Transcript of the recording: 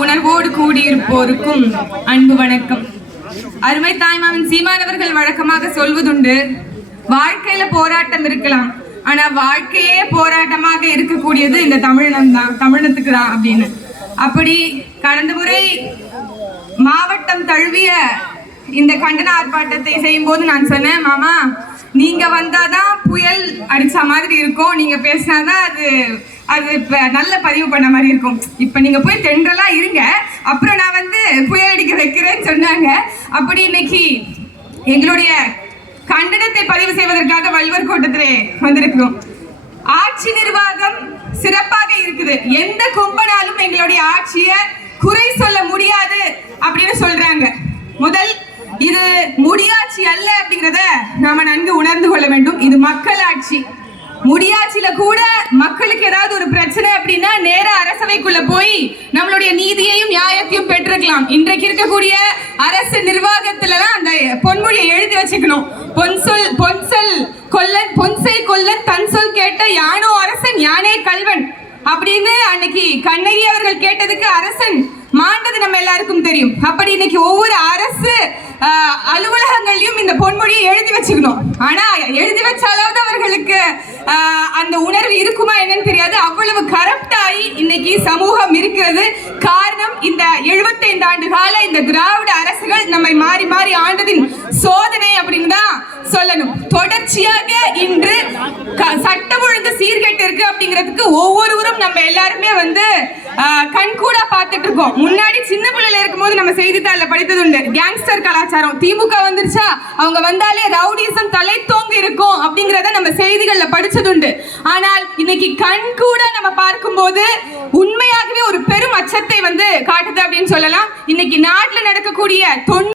உணர்வோடு கூடியிருப்போருக்கும் அன்பு வணக்கம். அருமை தாய்மாமன் சீமானவர்கள் வழக்கமாக சொல்வதுண்டு வாழ்க்கையில போராட்டம் இருக்கலாம். ஆனா வாழ்க்கையே போராட்டமாக இருக்கக்கூடியது இந்த தமிழனம் தான் தமிழத்துக்கு தான் அப்படின்னு. அப்படி கடந்த முறை மாவட்டம் தழுவிய இந்த கண்டன ஆர்ப்பாட்டத்தை செய்யும் போது நான் சொன்னேன் மாமா நீங்க வந்தாதான் புயல் அடிச்ச மாதிரி இருக்கும் நீங்க பேசினாதான் அது அது இப்ப நல்ல பதிவு பண்ண மாதிரி இருக்கும். இப்ப நீங்க போய் தென்றலா இருங்க. அப்புறம் நான் வந்து புயல் அடிக்க வைக்கிறேன்னு சொன்னாங்க. அப்படி இன்னைக்கு எங்களுடைய கண்டனத்தை பதிவு செய்வதற்காக வள்ளுவர் கோட்டத்திலே வந்திருக்கிறோம். ஆட்சி நிர்வாகம் சிறப்பாக இருக்குது. எந்த கொம்பனாலும் எங்களுடைய ஆட்சியை குறை சொல்ல முடியாது அப்படின்னு சொல்றாங்க. முதல் இது முடியாட்சி அல்ல அப்படிங்கிறத நாம நன்கு உணர்ந்து கொள்ள வேண்டும். இது மக்கள் ஆட்சி. முடியாட்சியில கூட மக்களுக்கு ஏதாவது ஒரு பிரச்சனை அப்படின்னா நேர அரசவைக்குள்ள போய் நம்மளுடைய நீதியையும் நியாயத்தையும் பெற்றிருக்கலாம். இன்றைக்கு இருக்கக்கூடிய அரசு நிர்வாகத்துலலாம் அந்த பொன்மொழியை எழுதி வச்சுக்கணும். பொன்சொல் சொல் கொல்லன் பொன்சை கொல்லன் தன் சொல் கேட்ட யானோ அரசன் யானே கல்வன் அப்படின்னு அன்னைக்கு கண்ணகி அவர்கள் கேட்டதுக்கு அரசன் மாண்டது நம்ம எல்லாருக்கும் தெரியும். அப்படி இன்னைக்கு ஒவ்வொரு அரசு அலுவலகங்களையும் இந்த பொன்மொழியை எழுதி வச்சுக்கணும். ஆனா எழுதி வச்சாலாவது அவர்களுக்கு அந்த இருக்குமா என்னன்னு தெரியாது. அவ்வளவு கரப்ட் ஆகி இன்னைக்கு சமூகம் இருக்கிறது. காரணம் இந்த 75 ஆண்டு கால இந்த திராவிட அரசுகள் நம்மை மாறி மாறி ஆண்டதின் சோதனை அப்படின்னு தான் சொல்லணும். தொடர்ச்சியாக இன்று க- சட்டம் ஒழுங்கு சீர்கெட்டு இருக்கு அப்படிங்கிறதுக்கு ஒவ்வொருவரும் நம்ம எல்லாருமே வந்து ஆஹ், கண்கூடா பார்த்துட்டு இருக்கோம். முன்னாடி சின்ன பிள்ளைல இருக்கும்போது நம்ம செய்தித்தாளில் படித்தது உண்டு. கேங்ஸ்டர் கலாச்சாரம். திமுக வந்துருச்சா? அவங்க வந்தாலே ரவுடிசம் தலை தோங்கி அப்படிங்கிறத நம்ம செய்திகள்ல படிச்சதுண்டு. ஆனால் இன்னைக்கு கண் கூட நம்ம பார்க்கும்போது உண்மையாகவே ஒரு பெரும் அச்சத்தை வந்து காட்டுது அப்படின்னு சொல்லலாம். இன்னைக்கு நாட்டுல நடக்கக்கூடிய தொண்ணூறு